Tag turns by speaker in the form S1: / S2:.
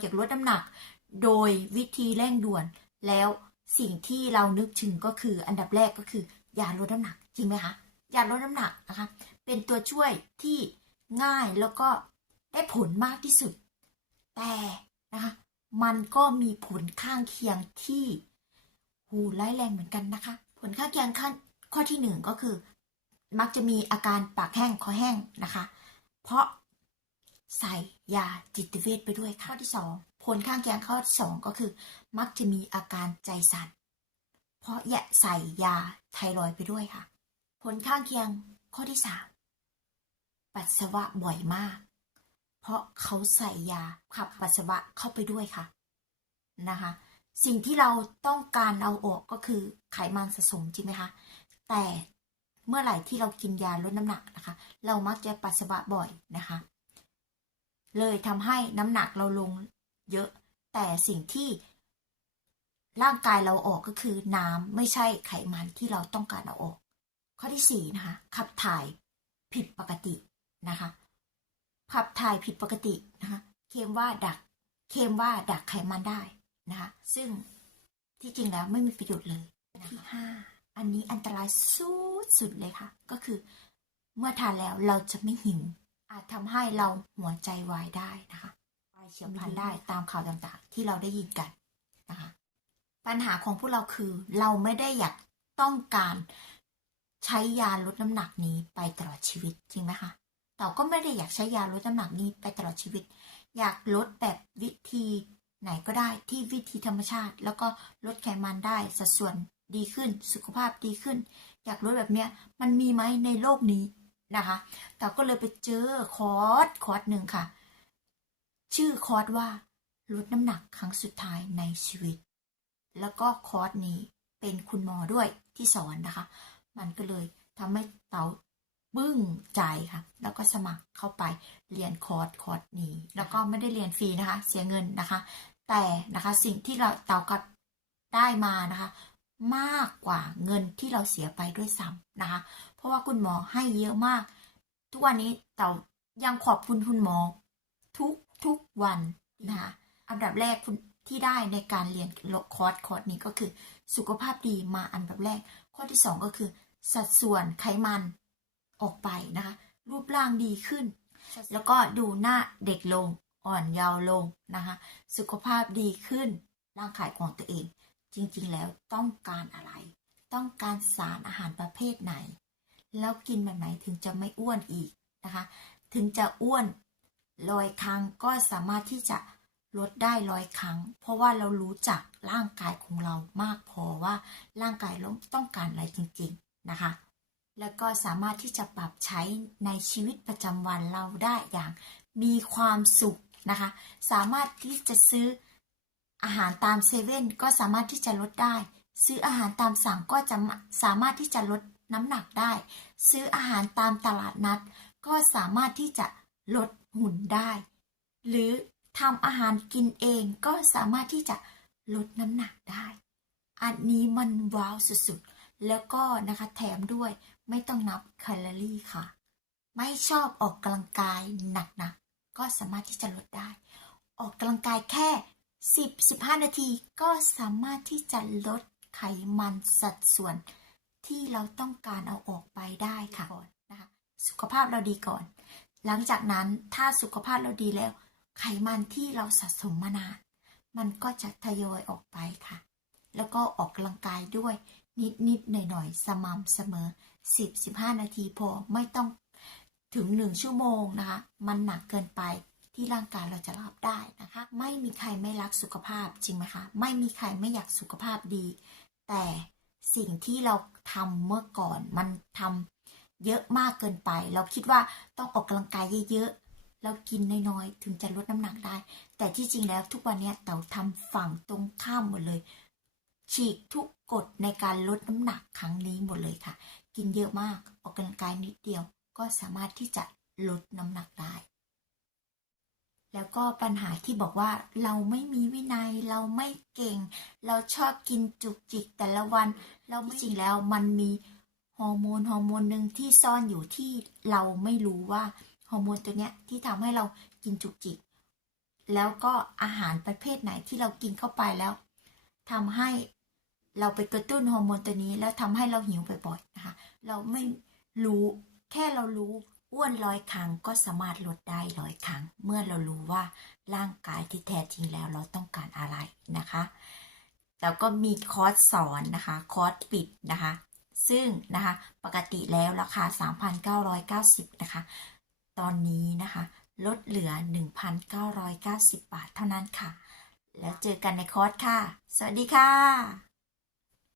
S1: อยากลดน้ำหนัก โดยวิธีเร่งด่วน แล้วสิ่งที่เรานึกถึงก็คืออันดับแรกก็คือ ยาลดน้ำหนักจริงไหมคะยาลดน้ำหนักนะคะ เป็นตัวช่วยที่ง่ายแล้วก็ได้ผลมากที่สุด แต่นะคะมันก็มีผลข้างเคียงที่หูร้ายแรงเหมือนกันนะคะ ผลข้างเคียงข้อข้อที่หนึ่งก็คือ มักจะมีอาการปากแห้งคอแห้งนะคะ เพราะ ใส่ยาจิตเวชไปด้วยค่ะข้อที่สองผลข้างเคียงข้อที่สองก็คือ มักจะมีอาการใจสั่นเพราะแยะใส่ยาไทรอยด์ไปด้วยค่ะ ผลข้างเคียงข้อที่สามปัสสาวะบ่อยมาก เพราะเขาใส่ยาขับปัสสาวะเข้าไปด้วยค่ะนะคะ สิ่งที่เราต้องการเอาออกก็คือไขมันสะสมจริงไหมคะแต่เมื่อไหร่ที่เรากินยาลดน้ำหนักนะคะ เรามักจะปัสสาวะบ่อยนะคะ เลยทำให้น้ำหนักเราลงเยอะ แต่สิ่งที่ร่างกายเราออกก็คือน้ำไม่ใช่ไขมันที่เราต้องการเอาออก ข้อที่สี่นะคะขับถ่ายผิดปกตินะคะขับถ่ายผิดปกตินะคะเคลมว่าดักเคลมว่าดักไขมันได้นะคะซึ่งที่จริงแล้วไม่มีประโยชน์เลยที่ห้าอันนี้อันตรายสุดสุดเลยค่ะ ก็คือเมื่อทานแล้วเราจะไม่หิว อาจทำให้เราหัวใจวายได้นะคะวายเฉียบพลันได้ตามข่าวต่างๆ ที่เราได้ยินกันนะคะ ปัญหาของพวกเราคือเราไม่ได้อยากต้องการใช้ยาลดน้ำหนักนี้ไปตลอดชีวิตจริงไหมคะเราก็ไม่ได้อยากใช้ยาลดน้ำหนักนี้ไปตลอดชีวิต อยากลดแบบวิธีไหนก็ได้ที่วิธีธรรมชาติ แล้วก็ลดไขมันได้สัดส่วนดีขึ้น สุขภาพดีขึ้น อยากลดแบบเนี้ยมันมีไหมในโลกนี้ นะคะแต่ก็เลยไปเจอคอร์สคอร์สหนึ่งค่ะ ชื่อคอร์สว่าลดน้ำหนักครั้งสุดท้ายในชีวิต แล้วก็คอร์สนี้เป็นคุณหมอด้วยที่สอนนะคะ มันก็เลยทำให้เต๋าบึ้งใจค่ะ แล้วก็สมัครเข้าไปเรียนคอร์สคอร์สนี้ แล้วก็ไม่ได้เรียนฟรีนะคะ เสียเงินนะคะ แต่นะคะสิ่งที่เราเต๋าก็ได้มานะคะ มากกว่าเงินที่เราเสียไปด้วยซ้ำนะคะ เพราะว่าคุณหมอให้เยอะมาก ทุกวันนี้เต๋ายังขอบคุณคุณหมอ ทุกทุกวันนะคะอันดับแรกคุณที่ได้ในการเรียนคอร์สคอร์สนี้ก็คือ สุขภาพดีมาอันดับแรก ข้อที่สองก็คือ สัดส่วนไขมันออกไปนะคะรูปร่างดีขึ้น แล้วก็ดูหน้าเด็กลงอ่อนเยาว์ลงนะคะสุขภาพดีขึ้นร่างกายของตัวเอง จริงๆแล้วต้องการอะไร ต้องการสารอาหารประเภทไหน แล้วกินแบบไหนถึงจะไม่อ้วนอีกนะคะ ถึงจะอ้วนร้อยครั้งก็สามารถที่จะลดได้ร้อยครั้ง เพราะว่าเรารู้จักร่างกายของเรามากพอว่าร่างกายเราต้องการอะไรจริง ๆนะคะ แล้วก็สามารถที่จะปรับใช้ในชีวิตประจำวันเราได้อย่างมีความสุขนะคะ สามารถที่จะซื้ออาหารตามเซเว่นก็สามารถที่จะลดได้ ซื้ออาหารตามสั่งก็จะสามารถที่จะลด น้ำหนักได้ ซื้ออาหารตามตลาดนัด ก็สามารถที่จะลดหุ่นได้ หรือทำอาหารกินเองก็สามารถที่จะลดน้ำหนักได้ อันนี้มันว้าวสุดๆ แล้วก็นะคะแถมด้วยไม่ต้องนับแคลอรี่ค่ะ ไม่ชอบออกกำลังกายหนักๆ ก็สามารถที่จะลดได้ ออกกำลังกายแค่ 10-15 นาทีก็สามารถที่จะลดไขมันสัดส่วน ที่เราต้องการเอาออกไปได้ค่ะนะคะสุขภาพเราดีก่อน หลังจากนั้นถ้าสุขภาพเราดีแล้ว ไขมันที่เราสะสมมานานมันก็จะทยอยออกไปค่ะ แล้วก็ออกกำลังกายด้วยนิดนิดหน่อยหน่อยๆสม่ำเสมอ 10-15 นาทีพอไม่ต้องถึง 1 ชั่วโมงนะคะ มันหนักเกินไปที่ร่างกายเราจะรับได้นะคะ ไม่มีใครไม่รักสุขภาพจริงไหมคะ ไม่มีใครไม่อยากสุขภาพดี แต่ สิ่งที่เราทำเมื่อก่อน มันทำเยอะมากเกินไป เราคิดว่าต้องออกกำลังกายเยอะๆ เรากินน้อยๆ ถึงจะลดน้ำหนักได้ แต่ที่จริงแล้วทุกวันนี้เต๋าทำฝั่งตรงข้ามหมดเลย ฉีกทุกกฎในการลดน้ำหนักครั้งนี้หมดเลยค่ะ กินเยอะมากออกกำลังกายนิดเดียว ก็สามารถที่จะลดน้ำหนักได้ แล้วก็ปัญหาที่บอกว่าเราไม่มีวินัยเราไม่เก่ง เราชอบกินจุกจิกแต่ละวัน เราไม่จริงแล้วมันมีฮอร์โมนฮอร์โมนหนึ่งที่ซ่อนอยู่ที่เราไม่รู้ว่าฮอร์โมนตัวเนี้ยที่ทำให้เรากินจุกจิก แล้วก็อาหารประเภทไหนที่เรากินเข้าไปแล้วทำให้เราไปกระตุ้นฮอร์โมนตัวนี้ แล้วทำให้เราหิวบ่อยๆนะคะเราไม่รู้แค่เรารู้ อ้วนร้อยครั้งก็สามารถลดได้ร้อยครั้ง เมื่อเรารู้ว่าร่างกายที่แท้จริงแล้วเราต้องการอะไรนะคะ แล้วก็มีคอร์สสอนนะคะคอร์สปิดนะคะ ซึ่งนะคะปกติแล้วราคา 3,990 นะคะ ตอนนี้นะคะลดเหลือ 1,990 บาทเท่านั้นค่ะ แล้วเจอกันในคอร์สค่ะ สวัสดีค่ะ